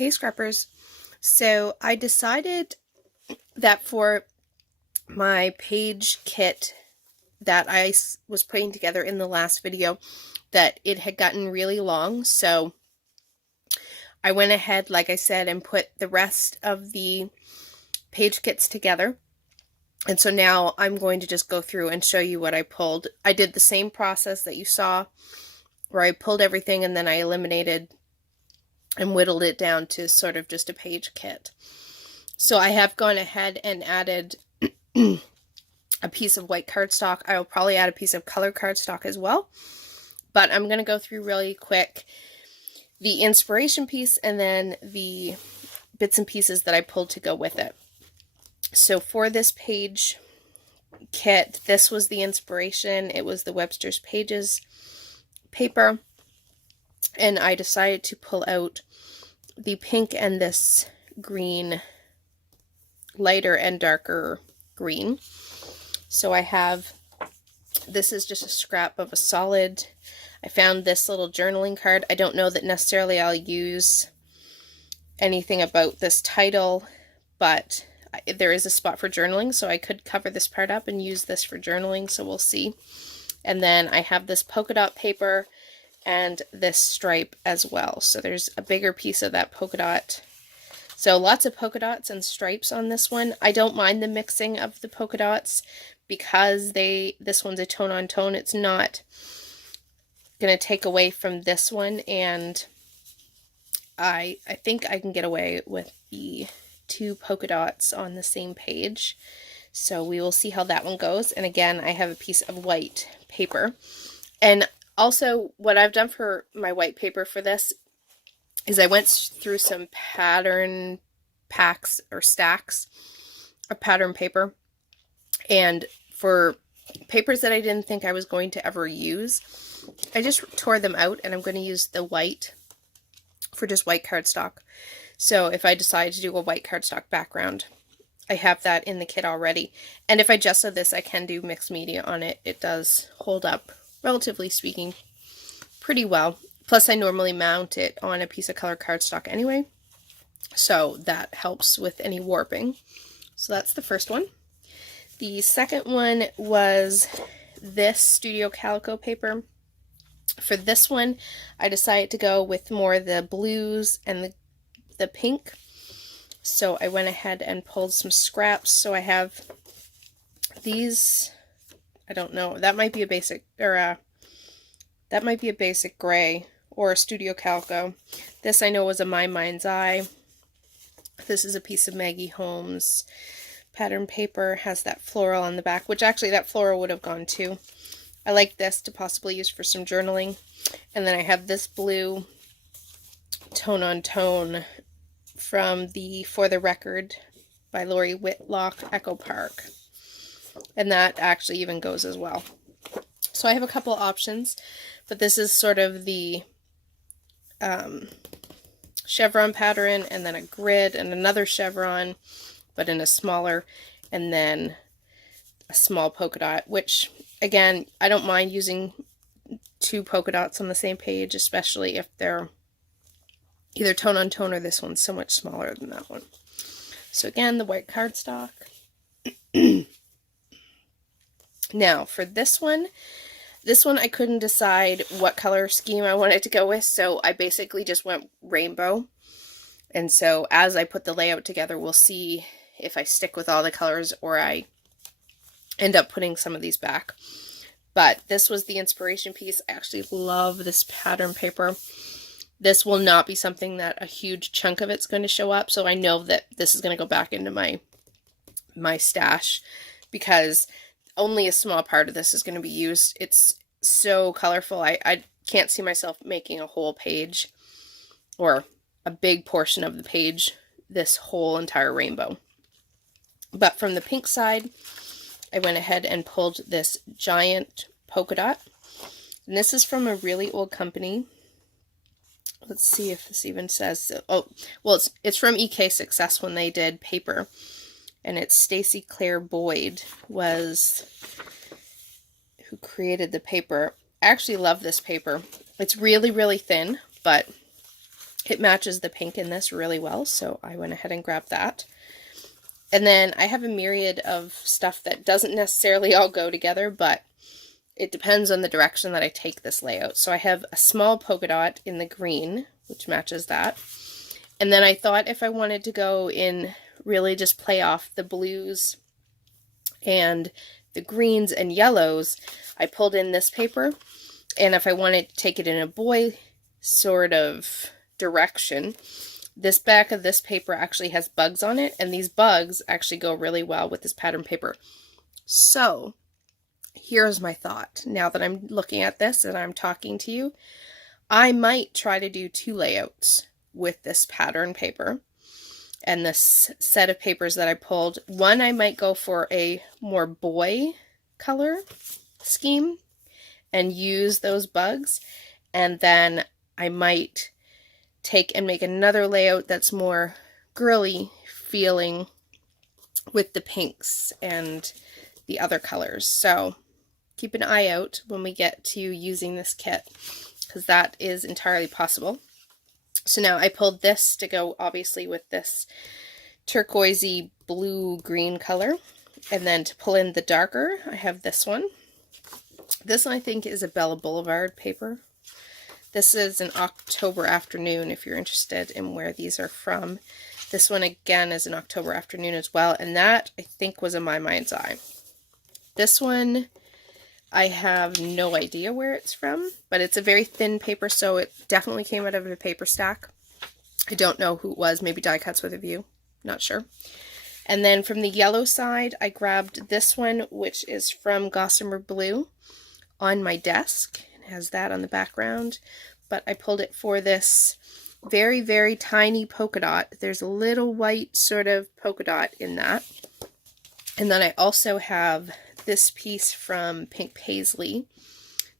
Hey scrappers. So I decided that for my page kit that I was putting together in the last video that it had gotten really long, so I went ahead, like I said, and put the rest of the page kits together. And so now I'm going to just go through and show you what I pulled. I did the same process that you saw where I pulled everything and then I eliminated and whittled it down to sort of just a page kit. So I have gone ahead and added a piece of white cardstock. I will probably add a piece of color cardstock as well. But I'm going to go through really quick the inspiration piece and then the bits and pieces that I pulled to go with it. So for this page kit, this was the inspiration. It was the Webster's Pages paper. And I decided to pull out the pink and this green, lighter and darker green. So I have, this is just a scrap of a solid. I found this little journaling card. I don't know that necessarily I'll use anything about this title, but there is a spot for journaling, so I could cover this part up and use this for journaling, so we'll see. And then I have this polka dot paper and this stripe as well. So there's a bigger piece of that polka dot. So lots of polka dots and stripes on this one. I don't mind the mixing of the polka dots because this one's a tone on tone. It's not going to take away from this one, and I think I can get away with the two polka dots on the same page. So we will see how that one goes. And again, I have a piece of white paper. And also what I've done for my white paper for this is I went through some pattern packs or stacks of pattern paper. And for papers that I didn't think I was going to ever use, I just tore them out, and I'm going to use the white for just white cardstock. So if I decide to do a white cardstock background, I have that in the kit already. And if I gessoed this, I can do mixed media on it. It does hold up, relatively speaking, pretty well. Plus I normally mount it on a piece of color cardstock anyway, so that helps with any warping. So that's the first one. The second one was this Studio Calico paper. For this one, I decided to go with more of the blues and the pink. So I went ahead and pulled some scraps. So I have these, I don't know, that might be a basic, or that might be a basic gray or a Studio Calico. This I know was a My Mind's Eye. This is a piece of Maggie Holmes pattern paper, has that floral on the back, which actually that floral would have gone too. I like this to possibly use for some journaling. And then I have this blue tone on tone from the For the Record by Lori Whitlock Echo Park. And that actually even goes as well. So I have a couple options, but this is sort of the chevron pattern, and then a grid and another chevron, but in a smaller, and then a small polka dot, which again, I don't mind using two polka dots on the same page, especially if they're either tone on tone or this one's so much smaller than that one. So again, the white cardstock. Now for this one I couldn't decide what color scheme I wanted to go with, so I basically just went rainbow. And so as I put the layout together, we'll see if I stick with all the colors or I end up putting some of these back. But this was the inspiration piece. I actually love this pattern paper. This will not be something that a huge chunk of it's going to show up, so I know that this is going to go back into my stash because only a small part of this is going to be used. It's so colorful. I can't see myself making a whole page or a big portion of the page this whole entire rainbow. But from the pink side, I went ahead and pulled this giant polka dot. And this is from a really old company. Let's see if this even says, oh, well, it's from EK Success when they did paper. And it's Stacy Claire Boyd was who created the paper. I actually love this paper. It's really, really thin, but It matches the pink in this really well, so I went ahead and grabbed that. And then I have a myriad of stuff that doesn't necessarily all go together, but it depends on the direction that I take this layout. So I have a small polka dot in the green, which matches that. And then I thought if I wanted to go in really just play off the blues and the greens and yellows, I pulled in this paper. And if I wanted to take it in a boy sort of direction, this back of this paper actually has bugs on it, and these bugs actually go really well with this pattern paper. So here's my thought. Now that I'm looking at this and I'm talking to you, I might try to do 2 layouts with this pattern paper and this set of papers that I pulled. One, I might go for a more boy color scheme and use those bugs, and then I might take and make another layout that's more girly feeling with the pinks and the other colors. So keep an eye out when we get to using this kit, because that is entirely possible. So now I pulled this to go obviously with this turquoisey blue-green color, and then to pull in the darker, I have this one. This one I think is a Bella Boulevard paper. This is an October afternoon if you're interested in where these are from. This one again is an October afternoon as well, and that I think was a My Mind's Eye. This one I have no idea where it's from, but it's a very thin paper, so it definitely came out of a paper stack. I don't know who it was, maybe Die Cuts with a View, not sure. And then from the yellow side, I grabbed this one, which is from Gossamer Blue, on my desk. It has that on the background, but I pulled it for this very, very tiny polka dot. There's a little white sort of polka dot in that. And then I also have this piece from Pink Paisley.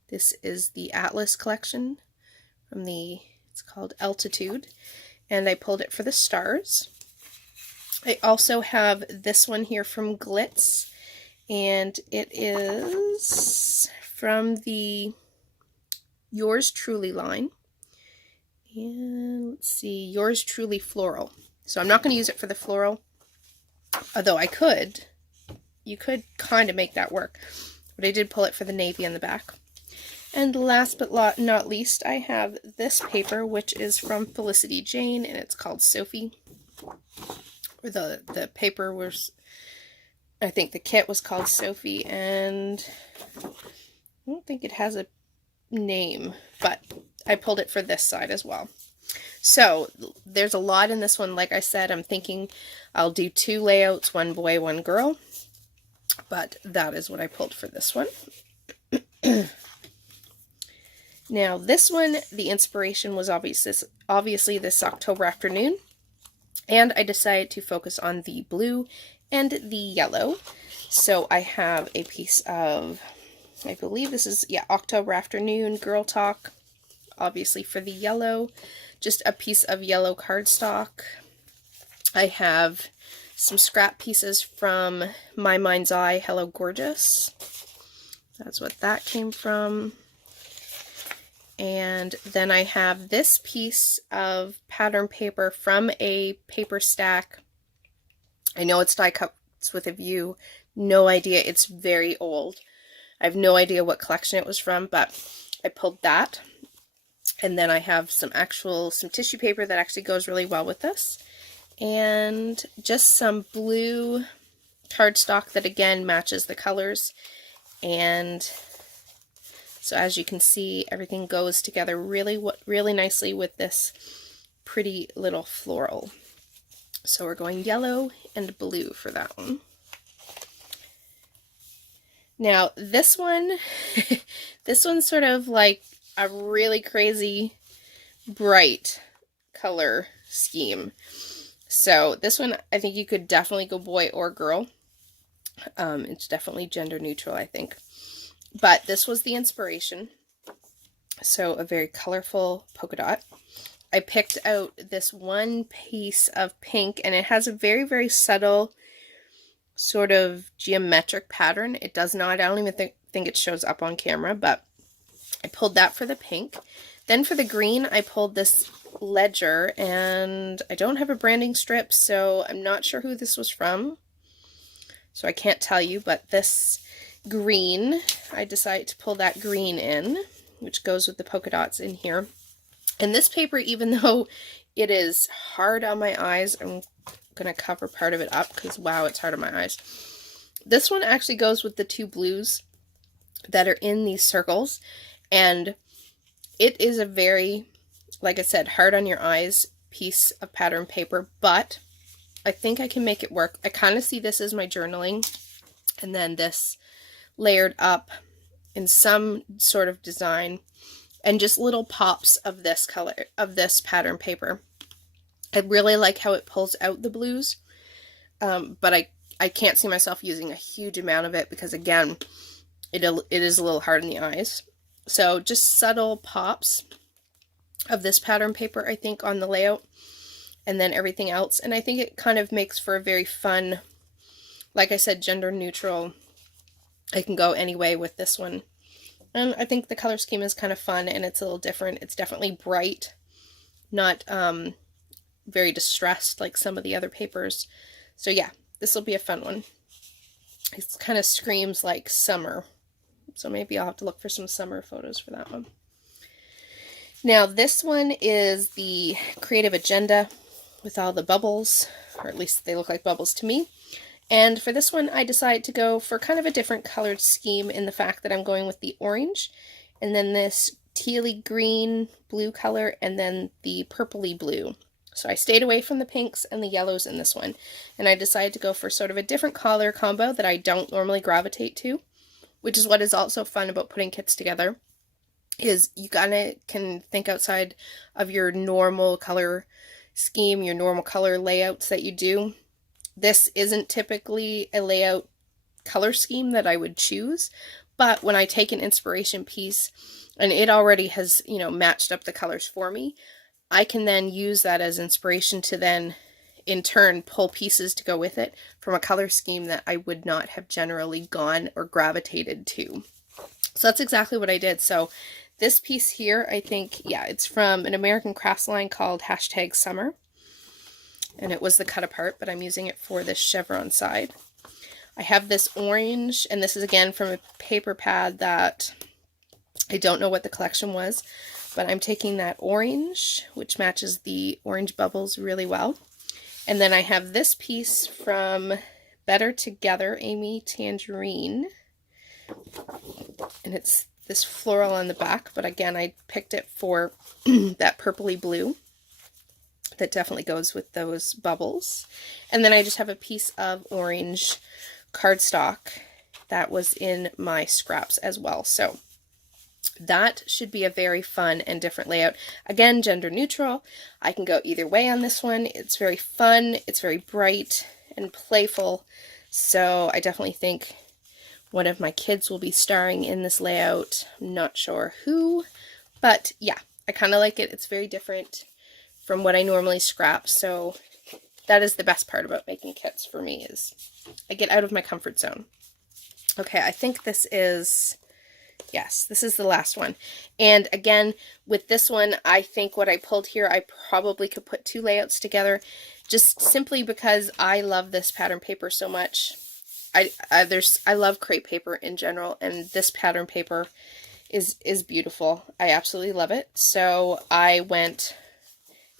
This is the Atlas collection from it's called Altitude, and I pulled it for the stars. I also have this one here from Glitz, and it is from the Yours Truly line. And let's see, Yours Truly Floral. So I'm not going to use it for the floral, although I could. You could kind of make that work, but I did pull it for the navy on the back. And last but not least, I have this paper, which is from Felicity Jane, and it's called Sophie. Or the paper was, I think the kit was called Sophie, and I don't think it has a name, but I pulled it for this side as well. So there's a lot in this one. Like I said, I'm thinking I'll do 2 layouts, 1 boy, 1 girl. But that is what I pulled for this one. Now this one, the inspiration was obviously this October afternoon. And I decided to focus on the blue and the yellow. So I have a piece of, I believe this is, yeah, October Afternoon Girl Talk. Obviously for the yellow, just a piece of yellow cardstock. I have some scrap pieces from My Mind's Eye, Hello Gorgeous. That's what that came from. And then I have this piece of pattern paper from a paper stack. I know it's Die Cuts with a View. No idea. It's very old. I have no idea what collection it was from, but I pulled that. And then I have some tissue paper that actually goes really well with this. And just some blue cardstock that again matches the colors. And so as you can see, everything goes together really nicely with this pretty little floral. So we're going yellow and blue for that one. Now this one, this one's sort of like a really crazy bright color scheme. So this one, I think you could definitely go boy or girl. It's definitely gender neutral, I think. But this was the inspiration. So a very colorful polka dot. I picked out this one piece of pink, and it has a very, very subtle sort of geometric pattern. It does not, I don't even think it shows up on camera, but I pulled that for the pink. Then for the green, I pulled this ledger, and I don't have a branding strip, so I'm not sure who this was from. So I can't tell you, but this green, I decided to pull that green in, which goes with the polka dots in here. And this paper, even though it is hard on my eyes, I'm going to cover part of it up because, wow, it's hard on my eyes. This one actually goes with the two blues that are in these circles, and it is a very, like I said, hard on your eyes piece of pattern paper, but I think I can make it work. I kind of see this as my journaling, and then this layered up in some sort of design, and just little pops of this color, of this pattern paper. I really like how it pulls out the blues, but I can't see myself using a huge amount of it because, again, it is a little hard in the eyes. So just subtle pops of this pattern paper, I think, on the layout, and then everything else. And I think it kind of makes for a very fun, like I said, gender neutral. I can go any way with this one. And I think the color scheme is kind of fun, and it's a little different. It's definitely bright, not very distressed like some of the other papers. So yeah, this will be a fun one. It kind of screams like summer. So maybe I'll have to look for some summer photos for that one. Now this one is the creative agenda with all the bubbles, or at least they look like bubbles to me. And for this one, I decided to go for kind of a different colored scheme in the fact that I'm going with the orange, and then this tealy green blue color, and then the purpley blue. So I stayed away from the pinks and the yellows in this one, and I decided to go for sort of a different color combo that I don't normally gravitate to, which is what is also fun about putting kits together, is you kind of can think outside of your normal color scheme, your normal color layouts that you do. This isn't typically a layout color scheme that I would choose, but when I take an inspiration piece and it already has, you know, matched up the colors for me, I can then use that as inspiration to then in turn pull pieces to go with it from a color scheme that I would not have generally gone or gravitated to. So that's exactly what I did. So this piece here, I think, yeah, it's from an American crafts line called #Summer. And it was the cut apart, but I'm using it for this chevron side. I have this orange, and this is again from a paper pad that I don't know what the collection was, but I'm taking that orange, which matches the orange bubbles really well. And then I have this piece from Better Together, Amy Tangerine, and it's this floral on the back, but again, I picked it for that purpley blue that definitely goes with those bubbles. And then I just have a piece of orange cardstock that was in my scraps as well. So that should be a very fun and different layout. Again, gender neutral. I can go either way on this one. It's very fun, it's very bright and playful. So I definitely think one of my kids will be starring in this layout. I'm not sure who, but yeah, I kind of like it. It's very different from what I normally scrap, so that is the best part about making kits for me, is I get out of my comfort zone. Okay, I think this is, yes, this is the last one. And again, with this one, I think what I pulled here, I probably could put two layouts together, just simply because I love this pattern paper so much. I love crepe paper in general, and this pattern paper is beautiful. I absolutely love it. So I went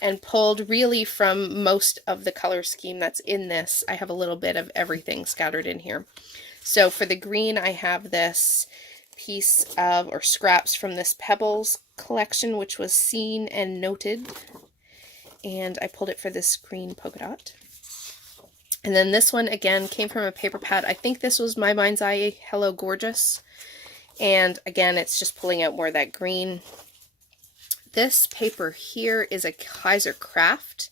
and pulled really from most of the color scheme that's in this. I have a little bit of everything scattered in here. So for the green, I have this piece of, or scraps from this Pebbles collection, which was seen and noted. And I pulled it for this green polka dot. And then this one, again, came from a paper pad. I think this was My Mind's Eye Hello Gorgeous. And again, it's just pulling out more of that green. This paper here is a Kaiser Craft,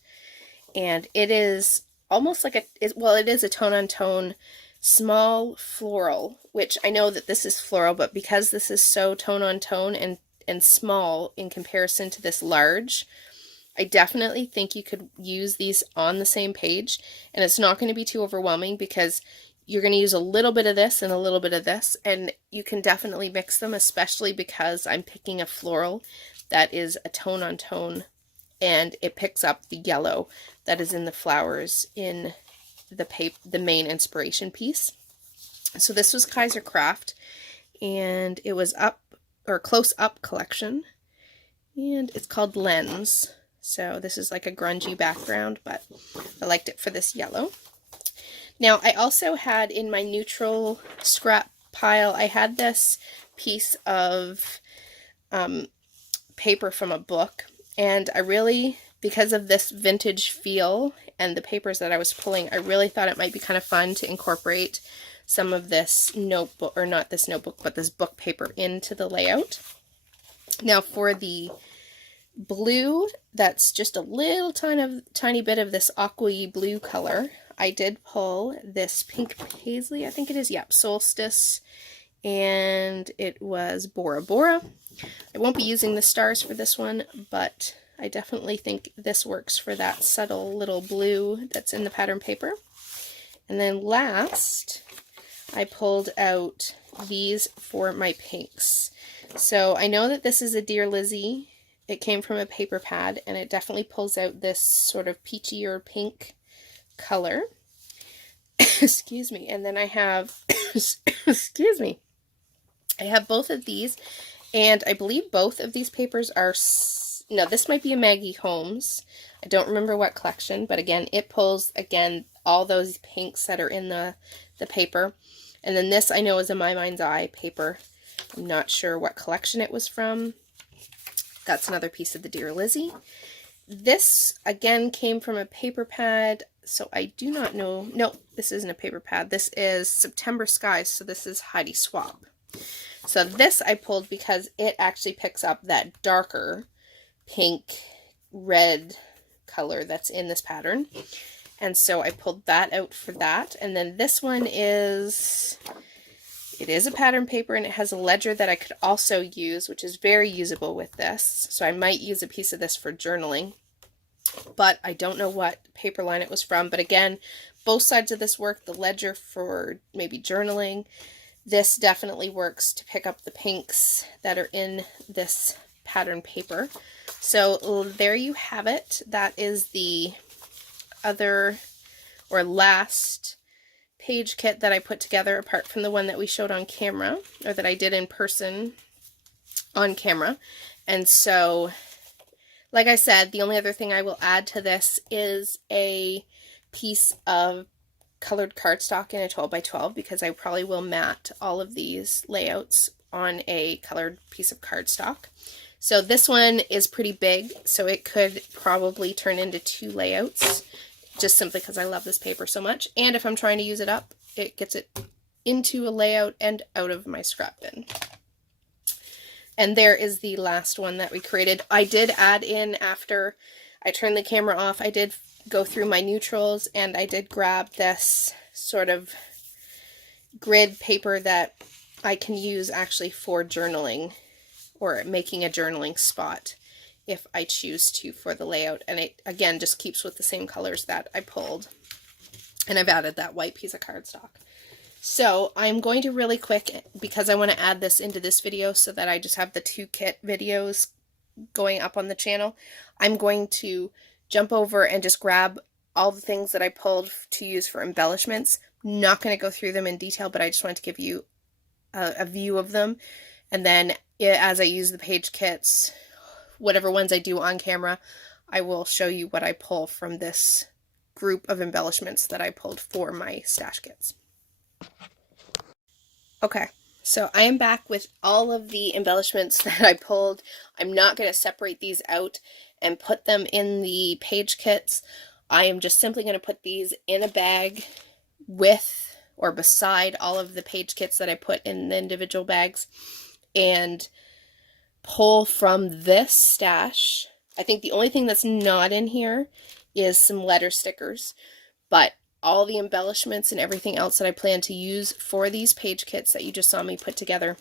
and it is almost like it is a tone-on-tone small floral, which I know that this is floral, but because this is so tone-on-tone and small in comparison to this large, I definitely think you could use these on the same page, and it's not going to be too overwhelming because you're going to use a little bit of this and a little bit of this, and you can definitely mix them, especially because I'm picking a floral that is a tone on tone, and it picks up the yellow that is in the flowers in the main inspiration piece. So this was Kaiser Craft, and it was close up collection, and it's called Lens. So this is like a grungy background, but I liked it for this yellow. Now I also had in my neutral scrap pile, I had this piece of paper from a book, and I really, because of this vintage feel and the papers that I was pulling, I really thought it might be kind of fun to incorporate some of this notebook, or not this notebook, but this book paper into the layout. Now for the blue, that's just a little tiny bit of this aqua blue color. I did pull this pink paisley, I think it is, yep, Solstice, and it was Bora Bora. I won't be using the stars for this one, but I definitely think this works for that subtle little blue that's in the pattern paper. And then last, I pulled out these for my pinks. So I know that this is a Dear Lizzie. It came from a paper pad, and it definitely pulls out this sort of peachy or pink color. Excuse me. And then I have, excuse me, I have both of these, and I believe both of these papers are, no, this might be a Maggie Holmes. I don't remember what collection, but again, it pulls, again, all those pinks that are in the paper. And then this I know is a My Mind's Eye paper. I'm not sure what collection it was from. That's another piece of the Dear Lizzie. This, again, came from a paper pad, so I do not know. No, this isn't a paper pad. This is September Skies, so this is Heidi Swapp. So this I pulled because it actually picks up that darker pink, red color that's in this pattern. And so I pulled that out for that. And then this one is, it is a pattern paper, and it has a ledger that I could also use, which is very usable with this. So I might use a piece of this for journaling, but I don't know what paper line it was from. But again, both sides of this work, the ledger for maybe journaling. This definitely works to pick up the pinks that are in this pattern paper. So there you have it. That is the other or last page kit that I put together, apart from the one that we showed on camera, or that I did in person on camera. And so, like I said, the only other thing I will add to this is a piece of colored cardstock in a 12 by 12, because I probably will mat all of these layouts on a colored piece of cardstock. So this one is pretty big, so it could probably turn into 2 layouts, just simply because I love this paper so much. And if I'm trying to use it up, it gets it into a layout and out of my scrap bin. And there is the last one that we created. I did add in, after I turned the camera off, I did go through my neutrals, and I did grab this sort of grid paper that I can use actually for journaling, or making a journaling spot if I choose to for the layout. And it, again, just keeps with the same colors that I pulled. And I've added that white piece of cardstock. So I'm going to really quick, because I want to add this into this video so that I just have the 2 kit videos going up on the channel. I'm going to jump over and just grab all the things that I pulled to use for embellishments. Not going to go through them in detail, but I just wanted to give you a view of them. And then as I use the page kits, whatever ones I do on camera, I will show you what I pull from this group of embellishments that I pulled for my stash kits. Okay, so I am back with all of the embellishments that I pulled. I'm not going to separate these out and put them in the page kits. I am just simply going to put these in a bag with or beside all of the page kits that I put in the individual bags, and pull from this stash. I think the only thing that's not in here is some letter stickers, but all the embellishments and everything else that I plan to use for these page kits that you just saw me put together,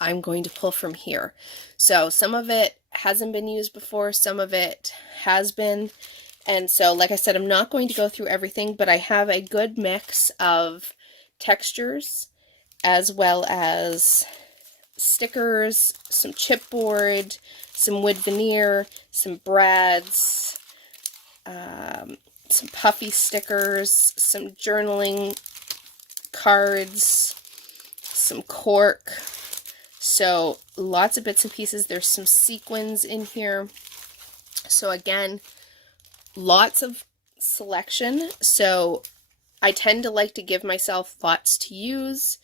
I'm going to pull from here. So some of it hasn't been used before, some of it has been, and so like I said, I'm not going to go through everything, but I have a good mix of textures as well as stickers, some chipboard, some wood veneer, some brads, some puffy stickers, some journaling cards, some cork. So lots of bits and pieces. There's some sequins in here. So again, lots of selection. So I tend to like to give myself lots to use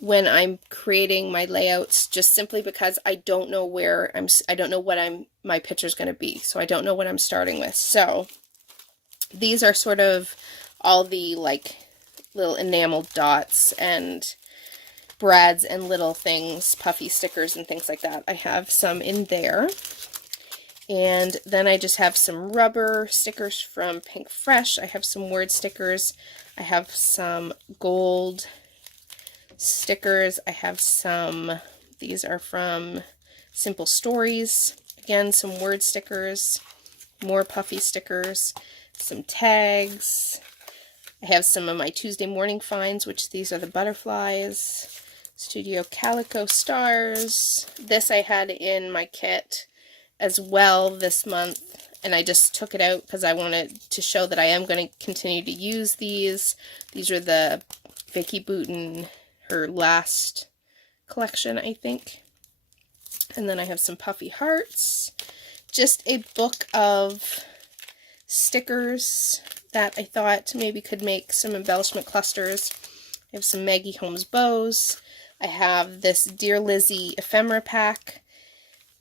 when I'm creating my layouts, just simply because I don't know where I don't know what my picture's going to be. So I don't know what I'm starting with. So these are sort of all the like little enamel dots and brads and little things, puffy stickers and things like that. I have some in there. And then I just have some rubber stickers from Pink Fresh. I have some word stickers. I have some gold stickers. I have some, these are from Simple Stories. Again, some word stickers, more puffy stickers, some tags. I have some of my Tuesday morning finds, which these are the butterflies. Studio Calico stars. This I had in my kit as well this month, and I just took it out because I wanted to show that I am going to continue to use these. These are the Vicky Boutin, her last collection, I think. And then I have some puffy hearts. Just a book of stickers that I thought maybe could make some embellishment clusters. I have some Maggie Holmes bows. I have this Dear Lizzie ephemera pack,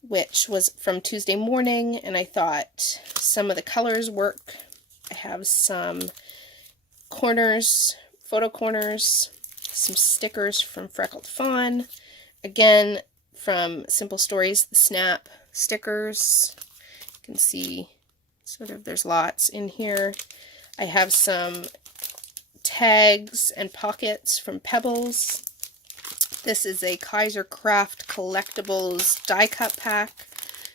which was from Tuesday morning, and I thought some of the colors work. I have some corners, photo corners, some stickers from Freckled Fawn. Again, from Simple Stories, the Snap stickers. You can see sort of there's lots in here. I have some tags and pockets from Pebbles. This is a Kaiser Craft Collectibles die cut pack.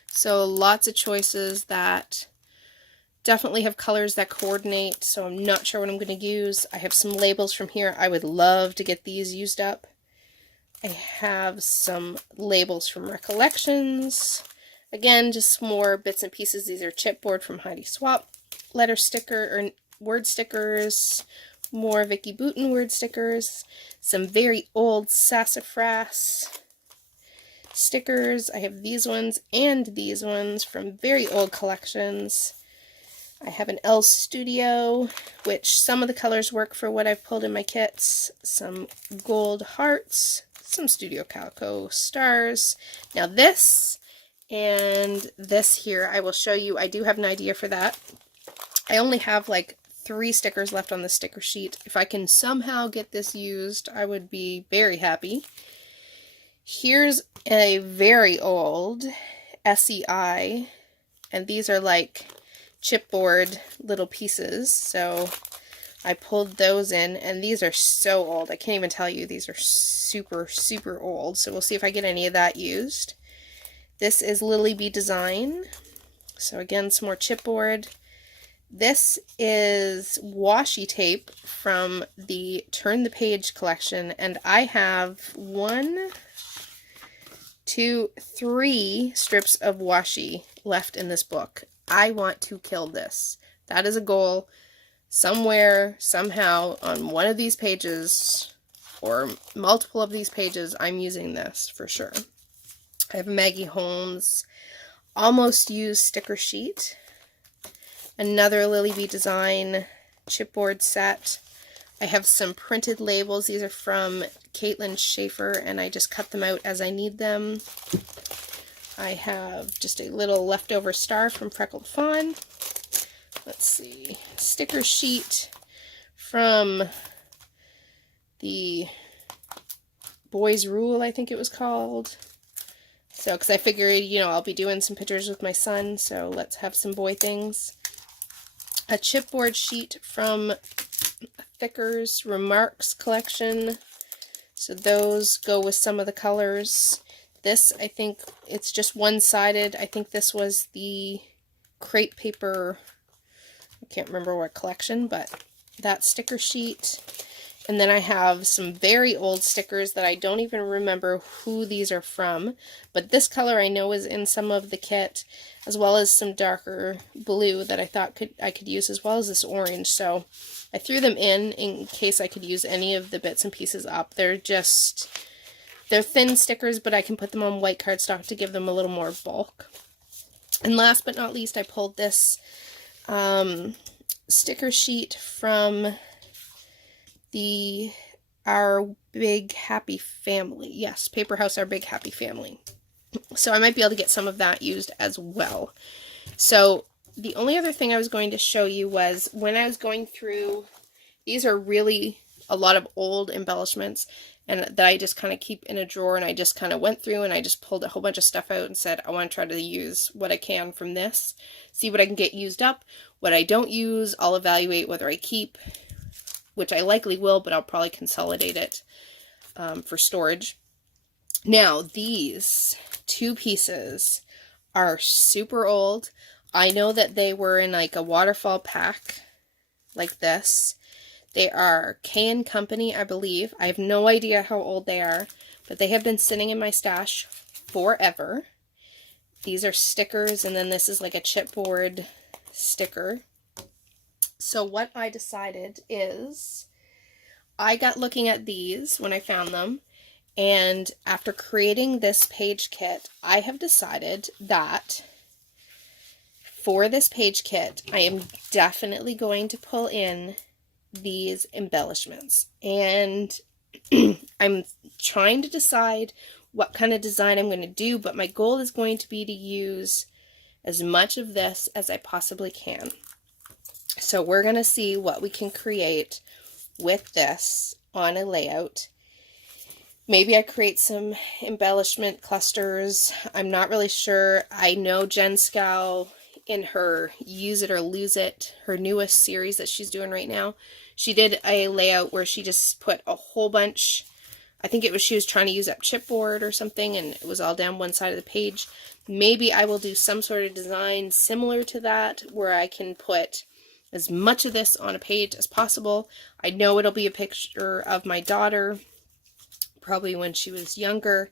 So lots of choices that definitely have colors that coordinate, so I'm not sure what I'm going to use. I have some labels from here. I would love to get these used up. I have some labels from Recollections. Again, just more bits and pieces. These are chipboard from Heidi Swap. Letter sticker or word stickers. More Vicky Boutin word stickers. Some very old Sassafras stickers. I have these ones and these ones from very old collections. I have an Elle Studio, which some of the colors work for what I've pulled in my kits. Some gold hearts, some Studio Calico stars. Now this and this here, I will show you. I do have an idea for that. I only have like 3 stickers left on the sticker sheet. If I can somehow get this used, I would be very happy. Here's a very old SEI, and these are like chipboard little pieces, so I pulled those in, and these are so old. I can't even tell you. These are super, super old, so we'll see if I get any of that used. This is Lily Bee Design, so again, some more chipboard. This is washi tape from the Turn the Page collection, and I have 1, 2, 3 strips of washi left in this book. I want to kill this. That is a goal. Somewhere, somehow, on one of these pages, or multiple of these pages, I'm using this for sure. I have Maggie Holmes almost used sticker sheet. Another Lily Bee Design chipboard set. I have some printed labels. These are from Caitlin Schaefer, and I just cut them out as I need them. I have just a little leftover star from Freckled Fawn. Let's see. Sticker sheet from the Boys Rule, I think it was called. So, because I figured, you know, I'll be doing some pictures with my son, so let's have some boy things. A chipboard sheet from Thicker's Remarks collection. So those go with some of the colors. This, I think, it's just one-sided. I think this was the crepe paper, I can't remember what collection, but that sticker sheet. And then I have some very old stickers that I don't even remember who these are from, but this color I know is in some of the kit, as well as some darker blue that I thought I could use, as well as this orange. So I threw them in case I could use any of the bits and pieces up. They're thin stickers, but I can put them on white cardstock to give them a little more bulk. And last but not least, I pulled this sticker sheet from Our Big Happy Family. Yes, Paper House Our Big Happy Family. So I might be able to get some of that used as well. So the only other thing I was going to show you was when I was going through, these are really a lot of old embellishments and that I just kind of keep in a drawer, and I just kind of went through and I just pulled a whole bunch of stuff out and said I want to try to use what I can from this, see what I can get used up. What I don't use, I'll evaluate whether I keep, which I likely will, but I'll probably consolidate it for storage. Now, these two pieces are super old. I know that they were in like a waterfall pack like this. They are K & Company, I believe. I have no idea how old they are, but they have been sitting in my stash forever. These are stickers, and then this is like a chipboard sticker. So what I decided is, I got looking at these when I found them, and after creating this page kit, I have decided that for this page kit, I am definitely going to pull in these embellishments. And I'm trying to decide what kind of design I'm going to do, but my goal is going to be to use as much of this as I possibly can. So we're going to see what we can create with this on a layout. Maybe I create some embellishment clusters. I'm not really sure. I know Jen Scow in her Use It or Lose It, her newest series that she's doing right now, she did a layout where she just put a whole bunch, I think it was she was trying to use up chipboard or something, and it was all down one side of the page. Maybe I will do some sort of design similar to that where I can put as much of this on a page as possible. I know it'll be a picture of my daughter, probably when she was younger,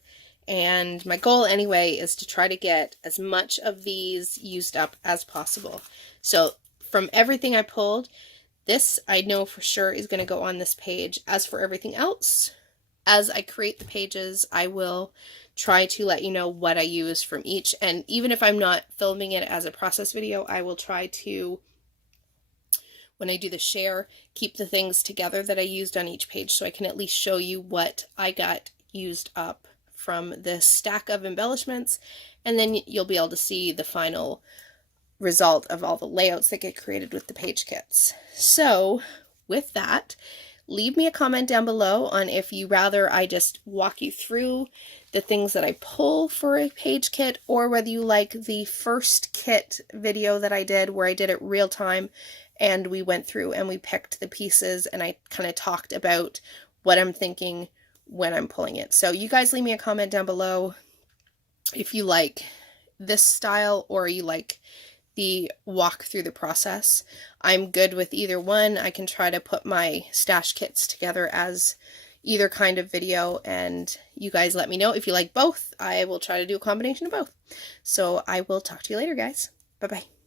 and my goal anyway is to try to get as much of these used up as possible. So from everything I pulled, this I know for sure is going to go on this page. As for everything else, as I create the pages, I will try to let you know what I use from each, and even if I'm not filming it as a process video, I will try to, when I do the share, keep the things together that I used on each page so I can at least show you what I got used up from this stack of embellishments, and then you'll be able to see the final result of all the layouts that get created with the page kits. So with that, leave me a comment down below on if you rather I just walk you through the things that I pull for a page kit, or whether you like the first kit video that I did where I did it real time and we went through and we picked the pieces and I kind of talked about what I'm thinking when I'm pulling it. So you guys leave me a comment down below if you like this style or you like the walk through the process. I'm good with either one. I can try to put my stash kits together as either kind of video, and you guys let me know if you like both. I will try to do a combination of both. So I will talk to you later, guys. Bye-bye.